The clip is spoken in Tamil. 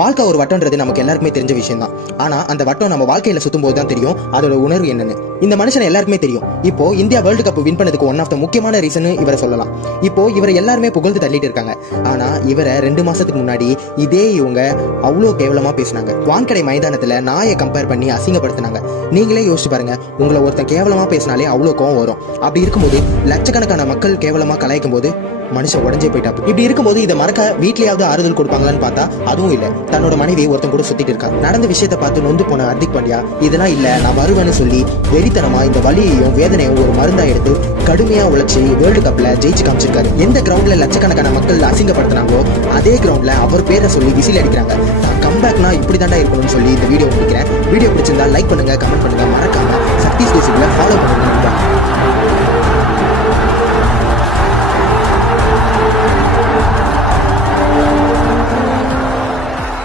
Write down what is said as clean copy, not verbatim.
வாழ்க்கை ஒரு வட்டம்ன்றது நமக்கு எல்லாருக்குமே தெரிஞ்ச விஷயம் தான். ஆனா அந்த வட்டம் நம்ம வாழ்க்கையில சுத்தும் போது தான் தெரியும் அதோட உணர்வு என்னன்னு. இந்த மனுஷன் எல்லாருக்குமே தெரியும். இப்போ இந்தியா வேர்ல்டு கப் வின் பண்ணதுக்கு ஒன் ஆஃப் த முக்கியமான ரீசன் இவரை சொல்லலாம். இப்போ இவரை எல்லாருமே புகழ்ந்து தள்ளிட்டு இருக்காங்க. ஆனா இவரை 2 மாசத்துக்கு முன்னாடி இதே இவங்க அவ்வளோ கேவலமா பேசினாங்க. வான்கடை மைதானத்துல நாயை கம்பேர் பண்ணி அசிங்கப்படுத்தினாங்க. நீங்களே யோசிச்சு பாருங்க, உங்களை ஒருத்தன் கேவலமா பேசினாலே அவ்வளோ கோவம் வரும். அப்படி இருக்கும்போது லட்சக்கணக்கான மக்கள் கேவலமா கலாய்க்கும் போது மனுஷன் உடஞ்சே போயிட்டாப்பு. இப்படி இருக்கும்போது இதை மறக்க வீட்லயாவது ஆறுதல் கொடுப்பாங்களான்னு பார்த்தா அதுவும் இல்ல. தன்னோட மனைவி ஒருத்தன் கூட சுத்திட்டு இருக்கா. நடந்த விஷயத்தை பார்த்து நொந்து போன ஹர்திக் பாண்டியா இதெல்லாம் இல்ல நான் வருவேன்னு சொல்லி வெறித்தனமா இந்த வலியையும் வேதனையும் ஒரு மருந்தா எடுத்து கடுமையா உழைச்சி வேர்ல்டு கப்ல ஜெயிச்சு காமிச்சிருக்காரு. எந்த கிரவுண்ட்ல லட்சக்கணக்கான மக்கள் அசிங்கப்படுத்தினாங்களோ அதே கிரவுண்ட்ல அவர் பேரை சொல்லி விசில் அடிக்கிறாங்க. நான் கம்பேக்னா இப்படி தாண்டா இருக்கணும்னு சொல்லி இந்த வீடியோ முடிக்கிறேன். வீடியோ பிடிச்சிருந்தா லைக் பண்ணுங்க, கமெண்ட் பண்ணுங்க, மறக்காம சக்தி ஸ்டேஷன்ல ஃபாலோ பண்ணுங்க.